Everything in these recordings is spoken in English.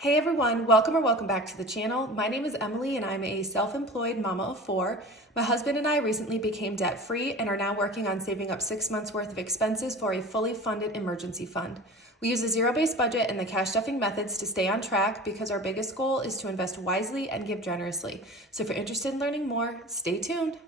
Hey everyone, welcome or welcome back to the channel. My name is Emily and I'm a self-employed mama of four. My husband and I recently became debt-free and are now working on saving up 6 months worth of expenses for a fully funded emergency fund. We use a zero-based budget and the cash stuffing methods to stay on track because our biggest goal is to invest wisely and give generously. So if you're interested in learning more, stay tuned.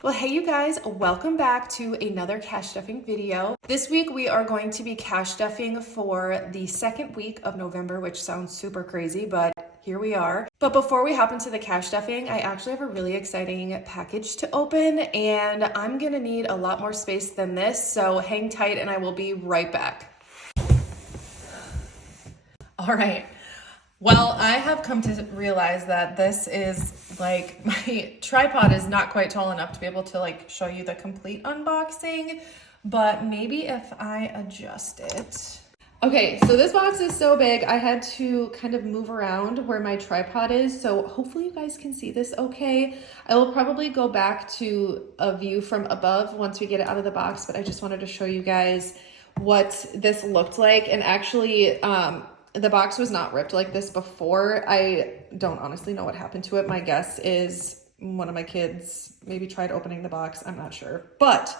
Well, hey you guys, welcome back to another cash stuffing video. This week we are going to be cash stuffing for the second week of November, which sounds super crazy, but here we are. But before we hop into the cash stuffing, I actually have a really exciting package to open and I'm gonna need a lot more space than this, so hang tight and I will be right back. All right. Well, I have come to realize that this is like, my tripod is not quite tall enough to be able to like show you the complete unboxing, but maybe if I adjust it. Okay, so this box is so big, I had to kind of move around where my tripod is, so hopefully you guys can see this okay. I will probably go back to a view from above once we get it out of the box, but I just wanted to show you guys what this looked like. And actually, the box was not ripped like this before. I don't honestly know what happened to it. My guess is one of my kids maybe tried opening the box. I'm not sure, but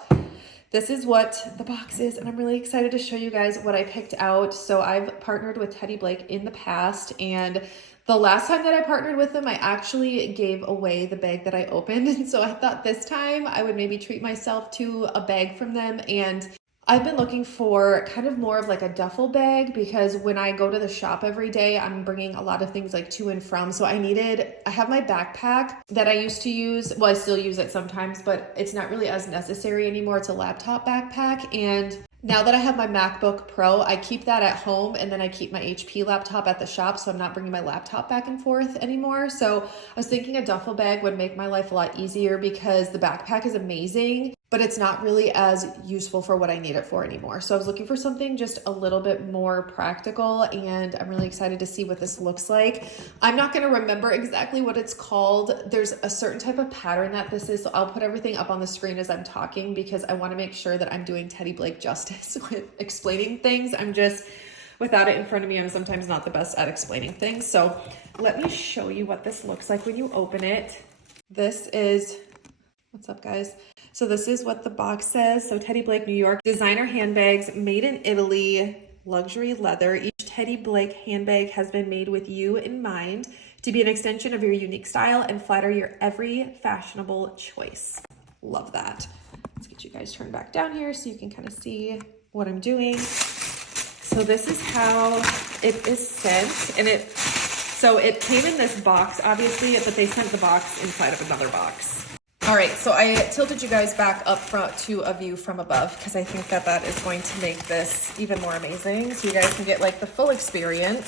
this is what the box is, and I'm really excited to show you guys what I picked out. So I've partnered with Teddy Blake in the past, and the last time that I partnered with them, I actually gave away the bag that I opened. And so I thought this time I would maybe treat myself to a bag from them. And I've been looking for kind of more of like a duffel bag because when I go to the shop every day, I'm bringing a lot of things like to and from. So I have my backpack that I used to use. Well, I still use it sometimes, but it's not really as necessary anymore. It's a laptop backpack. And now that I have my MacBook Pro, I keep that at home and then I keep my HP laptop at the shop. So I'm not bringing my laptop back and forth anymore. So I was thinking a duffel bag would make my life a lot easier because the backpack is amazing, but it's not really as useful for what I need it for anymore. So I was looking for something just a little bit more practical, and I'm really excited to see what this looks like. I'm not gonna remember exactly what it's called. There's a certain type of pattern that this is, so I'll put everything up on the screen as I'm talking because I wanna make sure that I'm doing Teddy Blake justice with explaining things. Without it in front of me, I'm sometimes not the best at explaining things. So let me show you what this looks like when you open it. This is, what's up guys? So this is what the box says. So Teddy Blake, New York, designer handbags made in Italy, luxury leather. Each Teddy Blake handbag has been made with you in mind to be an extension of your unique style and flatter your every fashionable choice. Love that. Let's get you guys turned back down here so you can kind of see what I'm doing. So this is how it is sent, and it came in this box, obviously, but they sent the box inside of another box. All right, so I tilted you guys back up front to a view from above because I think that that is going to make this even more amazing, so you guys can get like the full experience.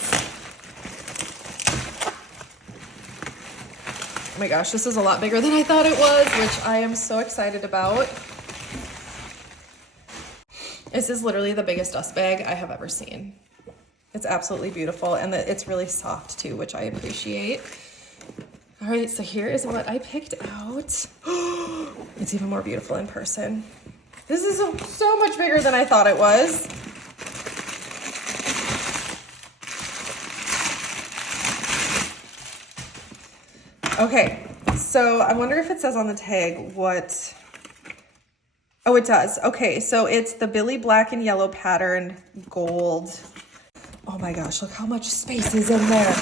Oh my gosh, this is a lot bigger than I thought it was, which I am so excited about. This is literally the biggest dust bag I have ever seen. It's absolutely beautiful, and it's really soft too, which I appreciate. All right, so here is what I picked out. It's even more beautiful in person. This is so much bigger than I thought it was. Okay, so I wonder if it says on the tag what... Oh, it does. Okay, so it's the Billy black and yellow pattern gold. Oh my gosh, look how much space is in there.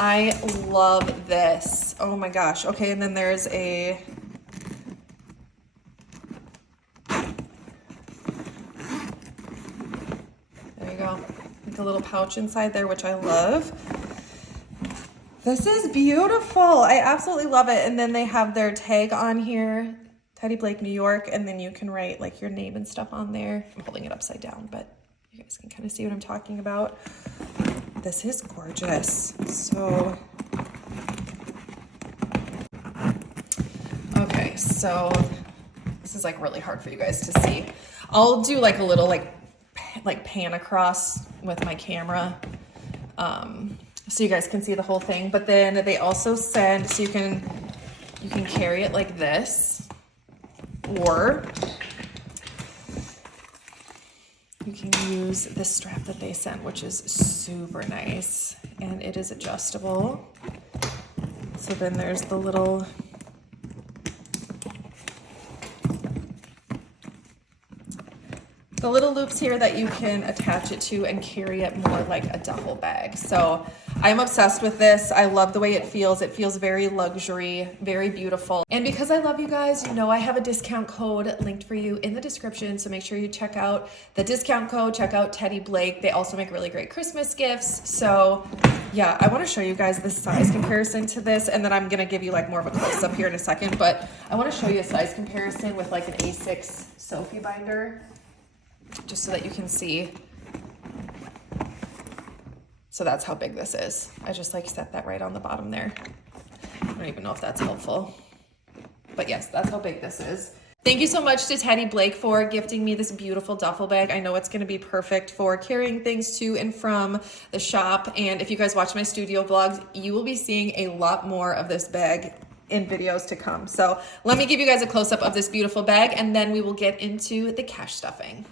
I love this. Oh my gosh. Okay, and then there's a... There you go. Like a little pouch inside there, which I love. This is beautiful. I absolutely love it. And then they have their tag on here, Teddy Blake, New York, and then you can write like your name and stuff on there. I'm holding it upside down, but you guys can kind of see what I'm talking about. This is gorgeous. So, okay, so this is like really hard for you guys to see. I'll do like a little like pan across with my camera. So you guys can see the whole thing, but then they also send, so you can carry it like this. or you can use this strap that they sent, which is super nice, and it is adjustable. So then there's the little loops here that you can attach it to and carry it more like a duffel bag. So I'm obsessed with this. I love the way it feels. It feels very luxury, very beautiful. And because I love you guys, you know I have a discount code linked for you in the description. So make sure you check out the discount code, check out Teddy Blake. They also make really great Christmas gifts. So yeah, I want to show you guys the size comparison to this, and then I'm going to give you like more of a close up here in a second, but I want to show you a size comparison with like an A6 SOPHIE binder, just so that you can see. So that's how big this is. I just like set that right on the bottom there. I don't even know if that's helpful, but yes, that's how big this is. Thank you so much to Teddy Blake for gifting me this beautiful duffel bag. I know it's going to be perfect for carrying things to and from the shop. And if you guys watch my studio vlogs, you will be seeing a lot more of this bag in videos to come. So let me give you guys a close up of this beautiful bag, and then we will get into the cash stuffing.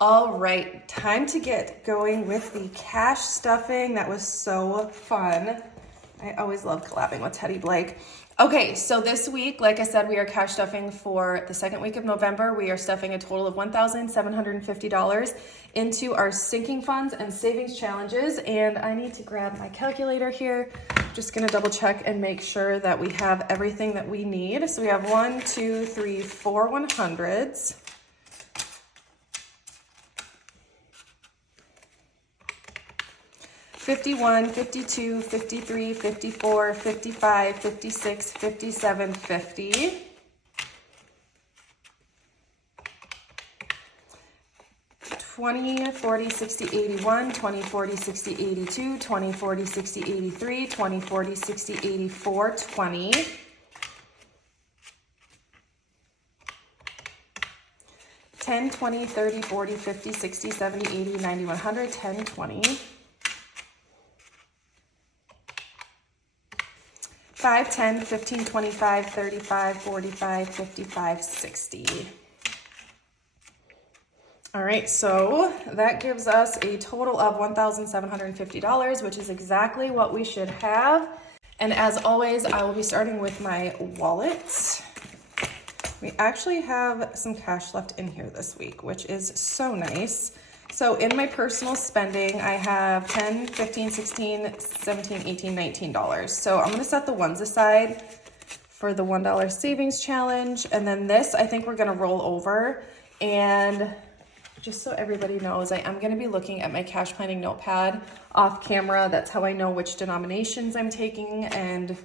All right, time to get going with the cash stuffing. That was so fun. I always love collabing with Teddy Blake. Okay, so this week, like I said, we are cash stuffing for the second week of November. We are stuffing a total of $1,750 into our sinking funds and savings challenges. And I need to grab my calculator here. Just gonna double check and make sure that we have everything that we need. So we have 1, 2, 3, 4 100s. 51, 52, 53, 54, 55, 56, 57, 50. $20, $40, $60, $81, $20, $40, $60, $82, $20, $40, $60, $83, $20, $40, $60, $84, $20. $10, $20, $30, $40, $50, $60, $70, $80, $90, $100, $10, $20. 5, 10, 15, 25, 35, 45, 55, 60. All right, so that gives us a total of $1,750, which is exactly what we should have. And as always, I will be starting with my wallet. We actually have some cash left in here this week, which is so nice. So in my personal spending, I have $10, $15, $16, $17, $18, $19. So I'm gonna set the ones aside for the $1 savings challenge. And then this, I think we're gonna roll over. And just so everybody knows, I am gonna be looking at my cash planning notepad off camera. That's how I know which denominations I'm taking and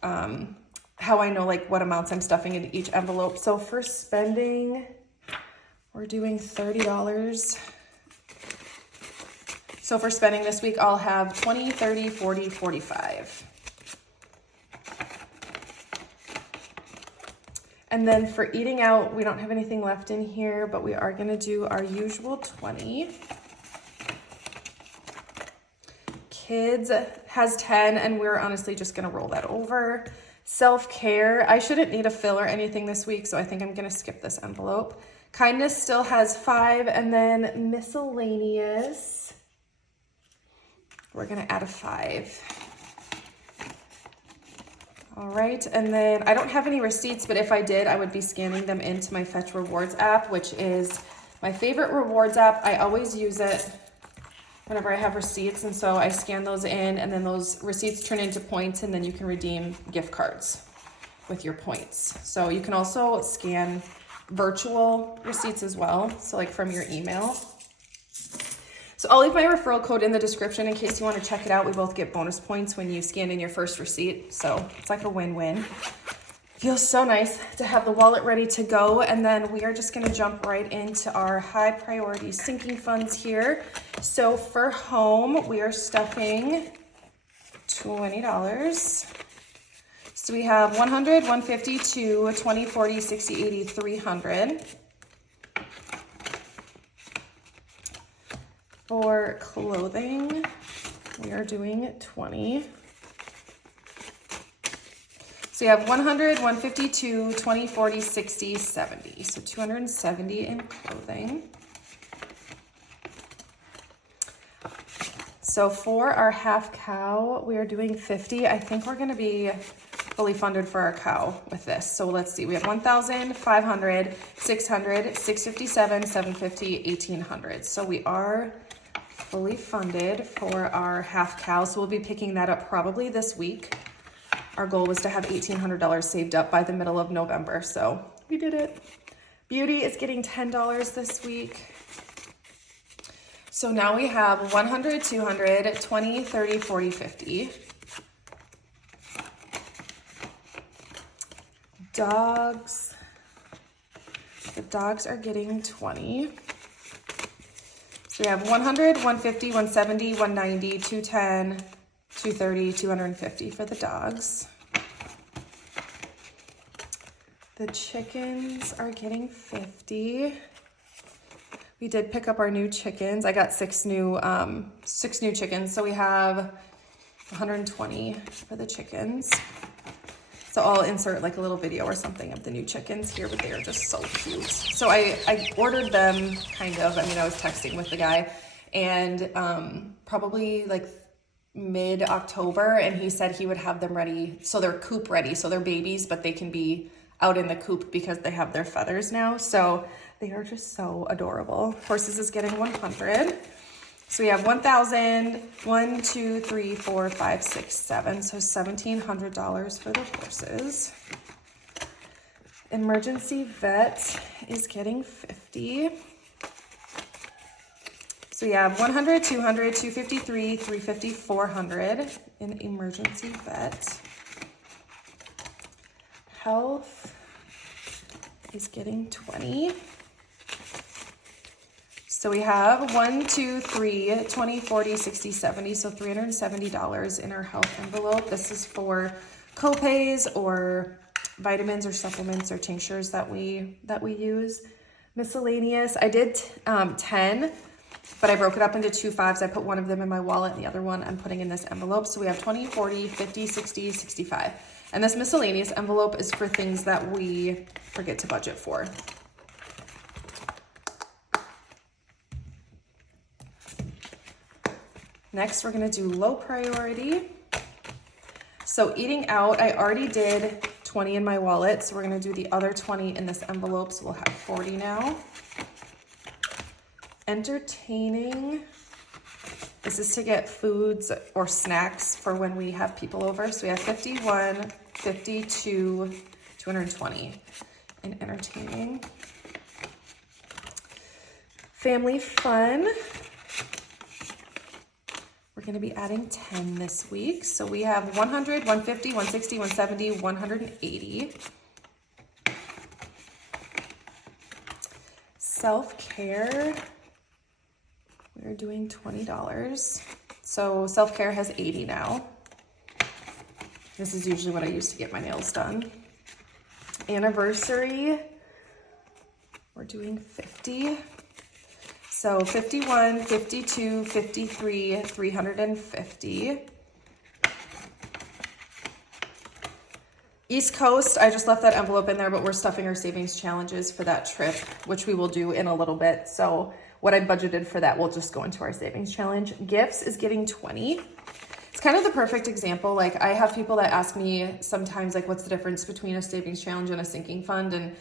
how I know like what amounts I'm stuffing into each envelope. So for spending, we're doing $30. So for spending this week, I'll have 20, 30, 40, 45. And then for eating out, we don't have anything left in here, but we are gonna do our usual 20. Kids has 10, and we're honestly just gonna roll that over. Self-care, I shouldn't need a fill or anything this week, so I think I'm gonna skip this envelope. Kindness still has 5, and then miscellaneous, we're gonna add a 5. All right, and then I don't have any receipts, but if I did, I would be scanning them into my Fetch Rewards app, which is my favorite rewards app. I always use it whenever I have receipts, and so I scan those in, and then those receipts turn into points, and then you can redeem gift cards with your points. So you can also scan virtual receipts as well, so like from your email. So I'll leave my referral code in the description in case you want to check it out. We both get bonus points when you scan in your first receipt, so it's like a win-win. Feels so nice to have the wallet ready to go, and then we are just going to jump right into our high priority sinking funds here. So for home, we are stuffing $20. So we have 100, 150, 2, 20, 40, 60, 80, 300. For clothing, we are doing 20. So you have 100, 152, 20, 40, 60, 70. So 270 in clothing. So for our half cow, we are doing 50. I think we're gonna be fully funded for our cow with this. So let's see, we have 1,000, 500, 600, 657, 750, 1,800. So we are fully funded for our half cow. So we'll be picking that up probably this week. Our goal was to have $1,800 saved up by the middle of November. So we did it. Beauty is getting $10 this week. So now we have 100, 200, 20, 30, 40, 50. Dogs. The dogs are getting 20. So we have 100, 150, 170, 190, 210, 230, 250 for the dogs. The chickens are getting 50. We did pick up our new chickens. I got six new chickens. So we have 120 for the chickens. So I'll insert like a little video or something of the new chickens here, but they are just so cute. So I ordered them kind of, I mean, I was texting with the guy and probably like mid-October, and he said he would have them ready. So they're coop ready. So they're babies, but they can be out in the coop because they have their feathers now. So they are just so adorable. Horses is getting 100. So we have 1,000, 1, 2, 3, 4, 5, 6, 7. So $1,700 for the horses. Emergency vet is getting 50. So we have 100, 200, 253, 350, 400 in emergency vet. Health is getting 20. So we have 1, 2, 3, 20, 40, 60, 70. So $370 in our health envelope. This is for co-pays or vitamins or supplements or tinctures that we use. Miscellaneous, I did 10, but I broke it up into 2 5s. I put one of them in my wallet and the other one I'm putting in this envelope. So we have 20, 40, 50, 60, 65. And this miscellaneous envelope is for things that we forget to budget for. Next, we're gonna do low priority. So eating out, I already did 20 in my wallet. So we're gonna do the other 20 in this envelope. So we'll have 40 now. Entertaining, this is to get foods or snacks for when we have people over. So we have 51, 52, 220 in entertaining. Family fun. We're going to be adding 10 this week. So we have 100, 150, 160, 170, 180. Self-care, we're doing $20. So self-care has 80 now. This is usually what I use to get my nails done. Anniversary, we're doing 50. So 51, 52, 53, 350. East Coast, I just left that envelope in there, but we're stuffing our savings challenges for that trip, which we will do in a little bit. So what I budgeted for that will just go into our savings challenge. Gifts is getting 20. It's kind of the perfect example. Like I have people that ask me sometimes, like, what's the difference between a savings challenge and a sinking fund? And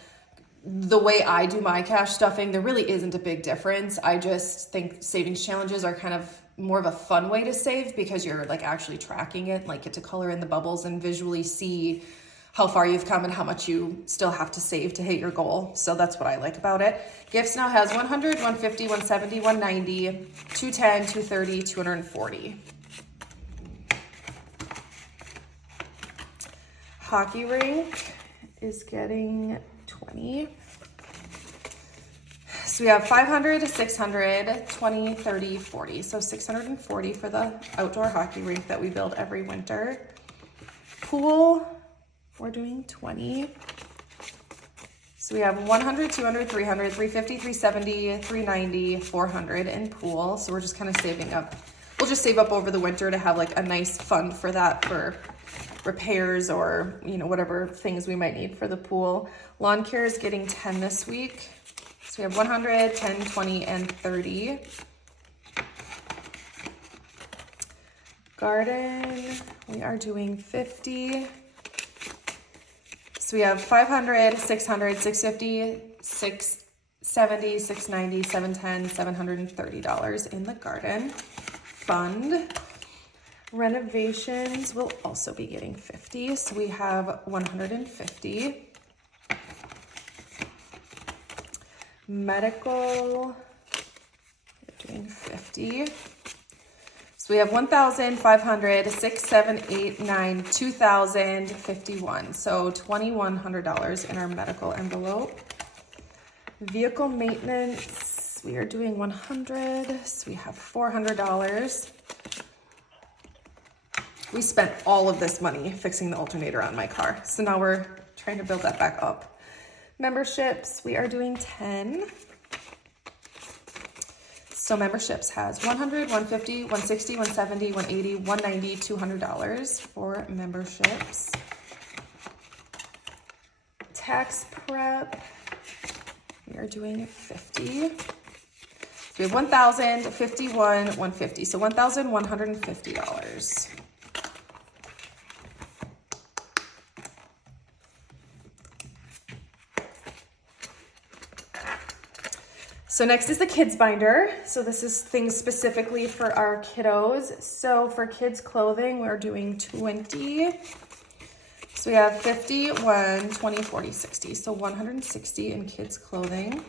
the way I do my cash stuffing, there really isn't a big difference. I just think savings challenges are kind of more of a fun way to save because you're like actually tracking it, like get to color in the bubbles and visually see how far you've come and how much you still have to save to hit your goal. So that's what I like about it. Gifts now has 100, 150, 170, 190, 210, 230, 240. Hockey rink is getting 20. So we have 500, 600, 20, 30, 40. So 640 for the outdoor hockey rink that we build every winter. Pool, we're doing 20. So we have 100, 200, 300, 350, 370, 390, 400 in pool. So we're just kind of saving up. We'll just save up over the winter to have like a nice fund for that, for repairs or, you know, whatever things we might need for the pool. Lawn care is getting 10 this week. So we have 100, 10, 20, and 30. Garden, we are doing 50. So we have 500, 600, 650, 670, 690, 710, $730 in the garden fund. Renovations will also be getting 50. So we have 150. Medical, we're doing 50. So we have 1,500, 6, 7, 8, 9, 2,051. So $2,100 in our medical envelope. Vehicle maintenance, we are doing 100. So we have $400. We spent all of this money fixing the alternator on my car. So now we're trying to build that back up. Memberships, we are doing 10. So memberships has 100, 150, 160, 170, 180, 190, $200 for memberships. Tax prep, we are doing 50. So we have 1,000, 51, 150. So $1,150. So next is the kids binder. So this is things specifically for our kiddos. So for kids clothing, we're doing 20. So we have 50, 1, 20, 40, 60. So 160 in kids clothing.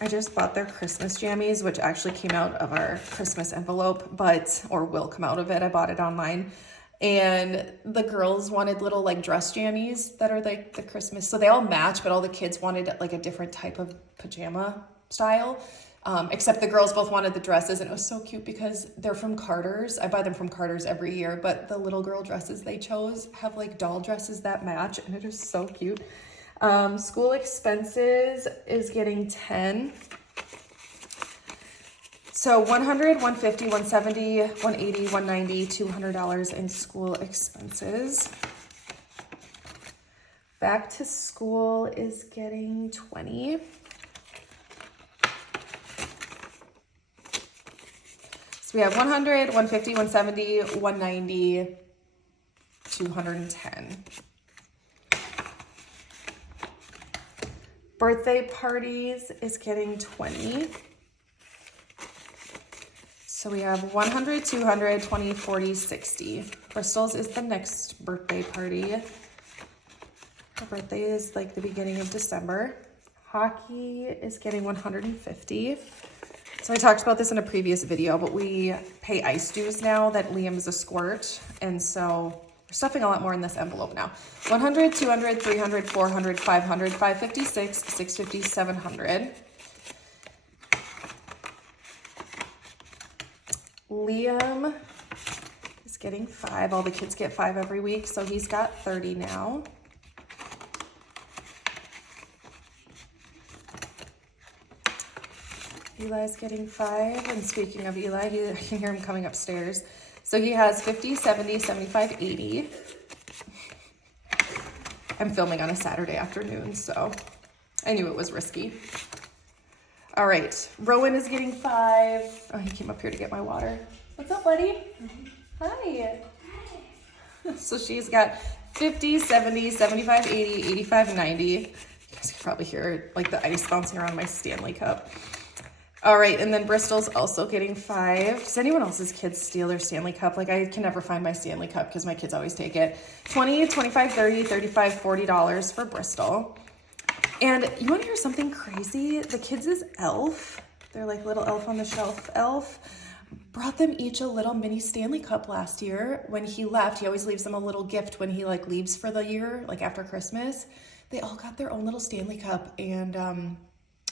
I just bought their Christmas jammies, which actually came out of our Christmas envelope, or will come out of it. I bought it online. And the girls wanted little like dress jammies that are like the Christmas. So they all match, but all the kids wanted like a different type of pajama style, except the girls both wanted the dresses, and it was so cute because they're from Carter's. I buy them from Carter's every year, but the little girl dresses they chose have like doll dresses that match, and it is so cute. School expenses is getting 10. So 100, 150, 170, 180, 190, $200 in school expenses. Back to school is getting 20. So we have 100, 150, 170, 190, 210. Birthday parties is getting 20. So we have 100, 200, 20, 40, 60. Bristol's is the next birthday party. Her birthday is like the beginning of December. Hockey is getting 150. So I talked about this in a previous video, but we pay ice dues now that Liam is a squirt. And so we're stuffing a lot more in this envelope now. 100, 200, 300, 400, 500, 556, 650, 700. Liam is getting 5. All the kids get 5 every week, so he's got 30 now. Eli's getting 5, and speaking of Eli, I can hear him coming upstairs. So he has 50, 70, 75, 80. I'm filming on a Saturday afternoon, so I knew it was risky. All right, Rowan is getting 5. Oh, he came up here to get my water. What's up, buddy? Hi. So she's got 50, 70, 75, 80, 85, 90. You guys can probably hear like the ice bouncing around my Stanley cup. All right, and then Bristol's also getting 5. Does anyone else's kids steal their Stanley cup? Like, I can never find my Stanley cup because my kids always take it. 20, 25, 30, 35, $40 for Bristol. And you want to hear something crazy? The kids' elf, they're like little elf on the shelf elf, brought them each a little mini Stanley cup last year. When he left, he always leaves them a little gift when he like leaves for the year, like after Christmas. They all got their own little Stanley cup, and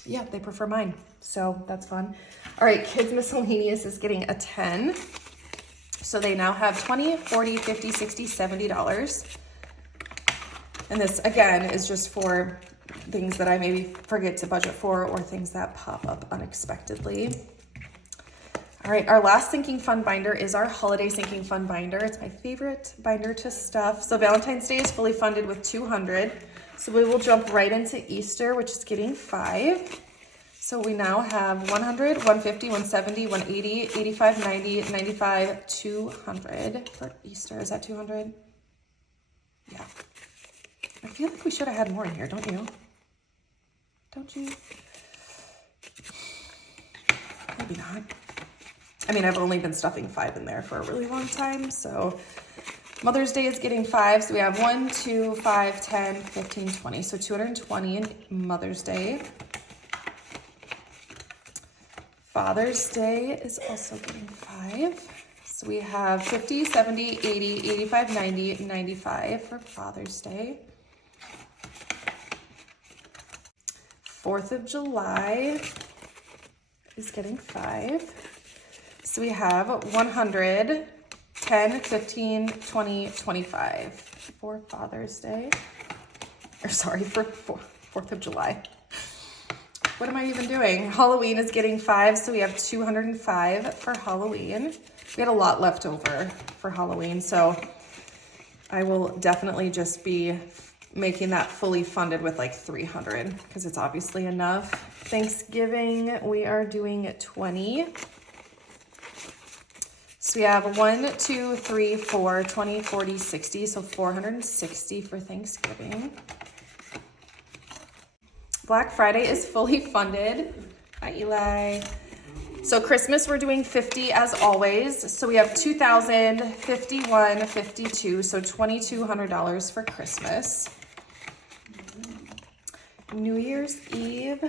yeah, they prefer mine. So that's fun. All right, kids miscellaneous is getting a 10. So they now have 20, 40, 50, 60, $70. And this again is just for things that I maybe forget to budget for or things that pop up unexpectedly. All right, our last sinking fund binder is our holiday sinking fund binder. It's my favorite binder to stuff. So Valentine's Day is fully funded with $200. So we will jump right into Easter, which is getting $5. So we now have $100, $150, $170, $180, $85, $90, $95, $200 for Easter. Is that $200? Yeah. I feel like we should have had more in here, don't you? Don't you? Maybe not. I mean, I've only been stuffing $5 in there for a really long time. So Mother's Day is getting $5. So we have 1, 2, 5, 10, 15, 20. So 220 in Mother's Day. Father's Day is also getting $5. So we have 50, 70, 80, 85, 90, 95 for Father's Day. 4th of July is getting $5. So we have 100, 10, 15, 20, 25 for Father's Day. Or sorry, for 4th of July. What am I even doing? Halloween is getting $5, so we have 205 for Halloween. We had a lot left over for Halloween, so I will definitely just be making that fully funded with like 300 because it's obviously enough. Thanksgiving, we are doing 20. So we have 1, 2, 3, 4, 20, 40, 60, so 460 for Thanksgiving. Black Friday is fully funded. Hi, Eli. So Christmas, we're doing 50 as always. So we have 2,000, 51, 52, so $2,200 for Christmas. New Year's Eve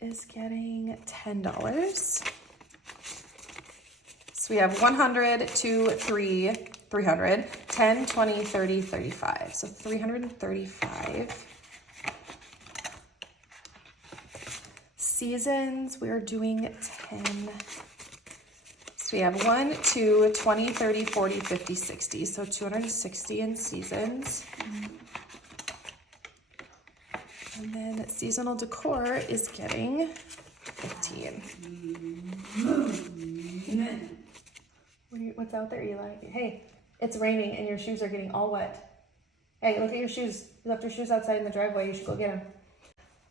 is getting $10. So we have 100, 2, 3, 300, 10, 20, 30, 35. So 335. Seasons, we're doing 10. So we have 1, 2, 20, 30, 40, 50, 60. So 260 in seasons. And then seasonal decor is getting 15. What's out there, Eli? Hey, it's raining and your shoes are getting all wet. Hey, look at your shoes. You left your shoes outside in the driveway. You should go get them.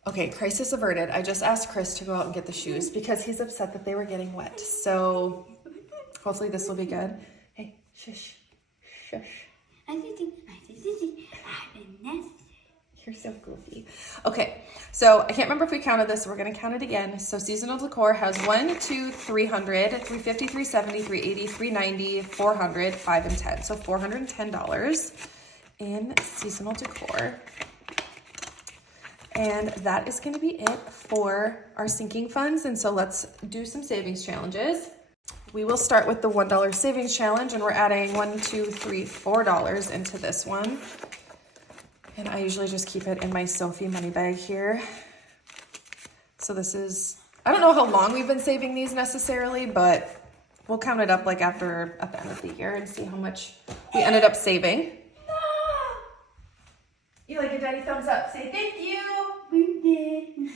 Okay, crisis averted. I just asked Chris to go out and get the shoes because he's upset that they were getting wet. So hopefully this will be good. Hey, shush, shush. You're so goofy. Okay, so I can't remember if we counted this. So we're going to count it again. So seasonal decor has 1, 2, 300, 350, 370, 380, 390, 400, 5, and 10. So $410 in seasonal decor. And that is going to be it for our sinking funds. And so let's do some savings challenges. We will start with the $1 savings challenge, and we're adding $1, 2, 3, $4 into this one. And I usually just keep it in my SOPHIE money bag here. So this is, I don't know how long we've been saving these necessarily, but we'll count it up like at the end of the year and see how much we ended up saving. You like your daddy thumbs up. Say thank you. We did.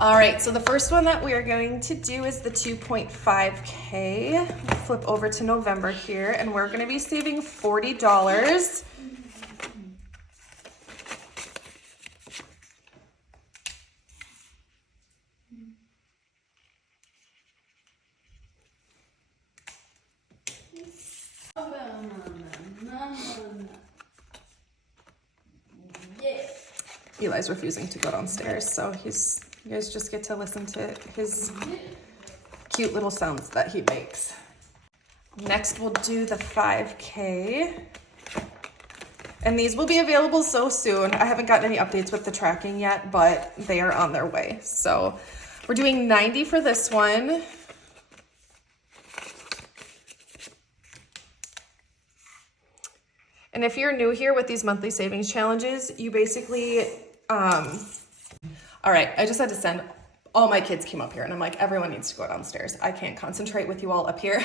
All right, so the first one that we are going to do is the 2.5K. We'll flip over to November here, and we're going to be saving $40. Eli's refusing to go downstairs, so you guys just get to listen to his cute little sounds that he makes. Next, we'll do the 5K. And these will be available so soon. I haven't gotten any updates with the tracking yet, but they are on their way. So we're doing 90 for this one. And if you're new here with these monthly savings challenges, you basically, all right, I just had to send all my kids came up here and I'm like, everyone needs to go downstairs. I can't concentrate with you all up here.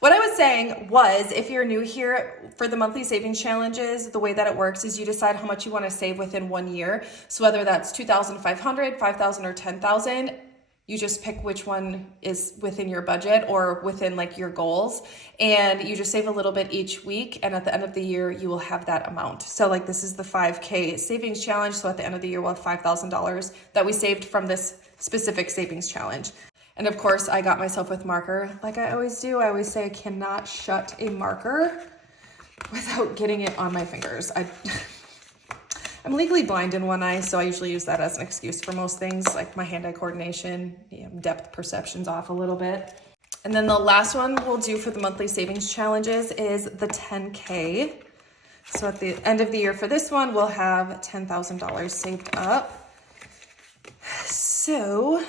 What I was saying was, if you're new here, for the monthly savings challenges, the way that it works is you decide how much you want to save within 1 year. So whether that's 2,500, 5,000, or 10,000, you just pick which one is within your budget or within like your goals, and you just save a little bit each week, and at the end of the year you will have that amount. So like this is the 5K savings challenge, so at the end of the year we'll have $5,000 that we saved from this specific savings challenge. And of course I got myself with marker like I always do. I always say I cannot shut a marker without getting it on my fingers. I'm legally blind in one eye, so I usually use that as an excuse for most things, like my hand-eye coordination, depth perception's off a little bit. And then the last one we'll do for the monthly savings challenges is the 10K. So at the end of the year for this one, we'll have $10,000 saved up. So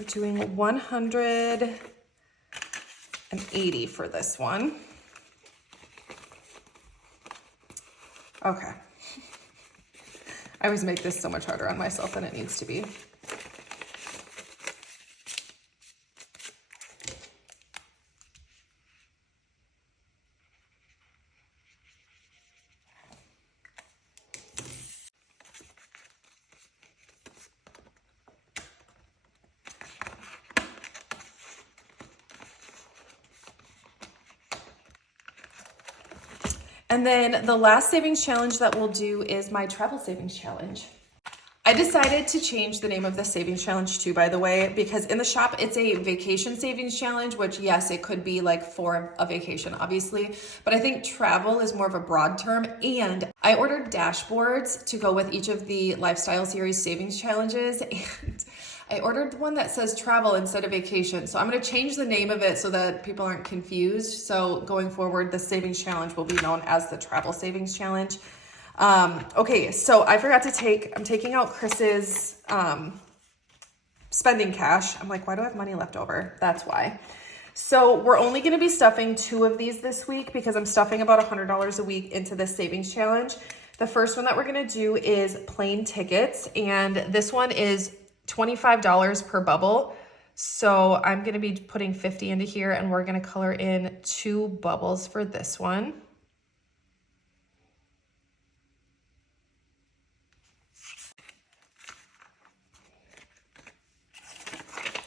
we're doing 180 for this one. Okay. I always make this so much harder on myself than it needs to be. And then the last savings challenge that we'll do is my travel savings challenge. I decided to change the name of the savings challenge too, by the way, because in the shop it's a vacation savings challenge, which yes, it could be like for a vacation, obviously, but I think travel is more of a broad term. And I ordered dashboards to go with each of the lifestyle series savings challenges, and I ordered one that says travel instead of vacation. So I'm going to change the name of it so that people aren't confused. So going forward, the savings challenge will be known as the travel savings challenge. Okay, so I forgot to I'm taking out Chris's spending cash. I'm like, why do I have money left over? That's why. So we're only going to be stuffing 2 of these this week because I'm stuffing about $100 a week into this savings challenge. The first one that we're going to do is plane tickets, and this one is $25 per bubble. So I'm going to be putting 50 into here, and we're going to color in 2 bubbles for this one.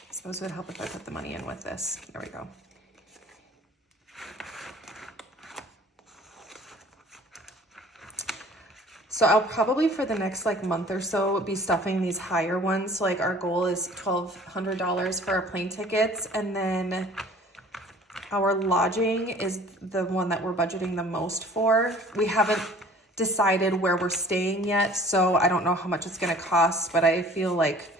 I suppose it would help if I put the money in with this. There we go. So I'll probably for the next like month or so be stuffing these higher ones. So like our goal is $1,200 for our plane tickets, and then our lodging is the one that we're budgeting the most for. We haven't decided where we're staying yet, so I don't know how much it's going to cost, but I feel like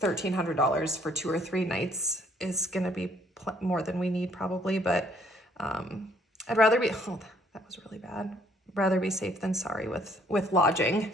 $1,300 for 2 or 3 nights is going to be more than we need probably, but I'd rather be, oh, that was really bad. Rather be safe than sorry with lodging.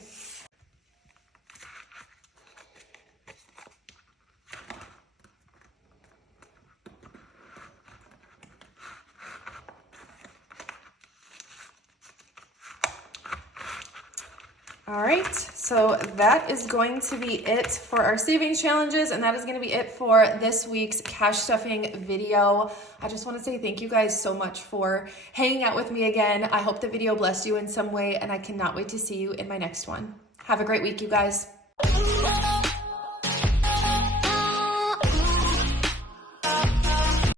All right, so that is going to be it for our savings challenges, and that is going to be it for this week's cash stuffing video. I just want to say thank you guys so much for hanging out with me again. I hope the video blessed you in some way, and I cannot wait to see you in my next one. Have a great week, you guys.